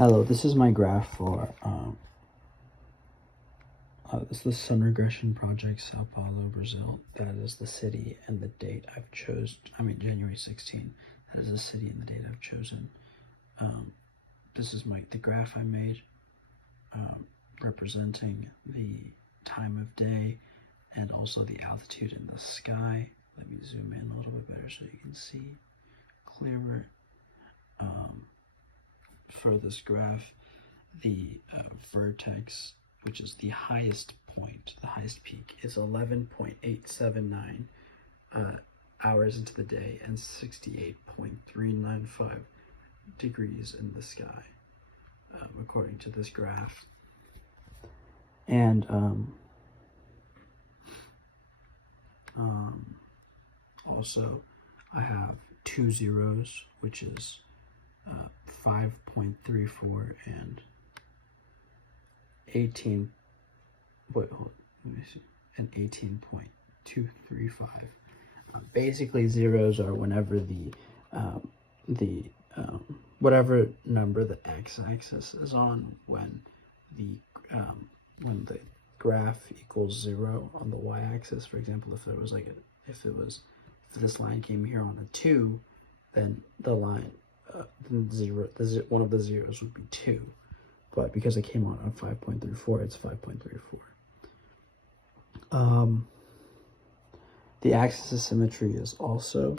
Hello, this is my graph for this is the Sun Regression Project, Sao Paulo, Brazil. That is the city and the date I've chosen. January 16. That is the city and the date I've chosen. This is the graph I made representing the time of day and also the altitude in the sky. Let me zoom in a little bit better so you can see clearer. For this graph, the vertex, which is the highest point, the highest peak, is 11.879 hours into the day and 68.395 degrees in the sky, according to this graph. And also I have two zeros, which is 5.34 and 18. Let me see. And 18.235. Basically, zeros are whenever whatever number the x-axis is on when the graph equals 0 on the y-axis. For example, if this line came here on a 2, then the line one of the zeros would be 2, but because it came on 5.34, it's 5.34. The axis of symmetry is also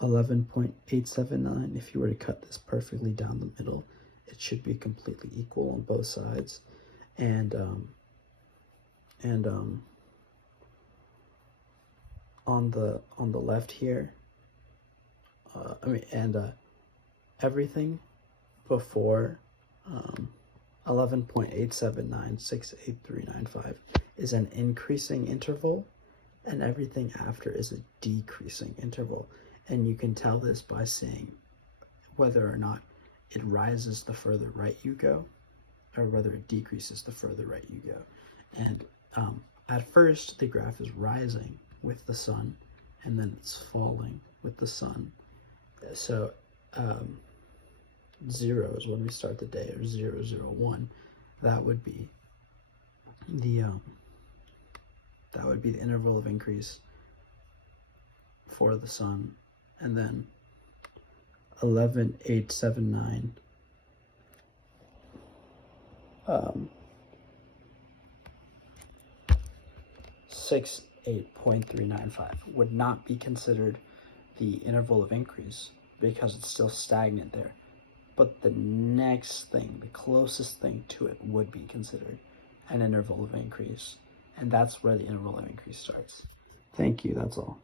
11.879. If you were to cut this perfectly down the middle, it should be completely equal on both sides. And on the left here, everything before 11.879688395 is an increasing interval, and everything after is a decreasing interval. And you can tell this by seeing whether or not it rises the further right you go, or whether it decreases the further right you go. And at first, the graph is rising with the sun, and then it's falling with the sun. So 0 is when we start the day, or 0, 0, 1. That would be the interval of increase for the sun, and then 11.879 68.395 would not be considered the interval of increase because it's still stagnant there. But the next thing, the closest thing to it, would be considered an interval of increase. And that's where the interval of increase starts. Thank you, that's all.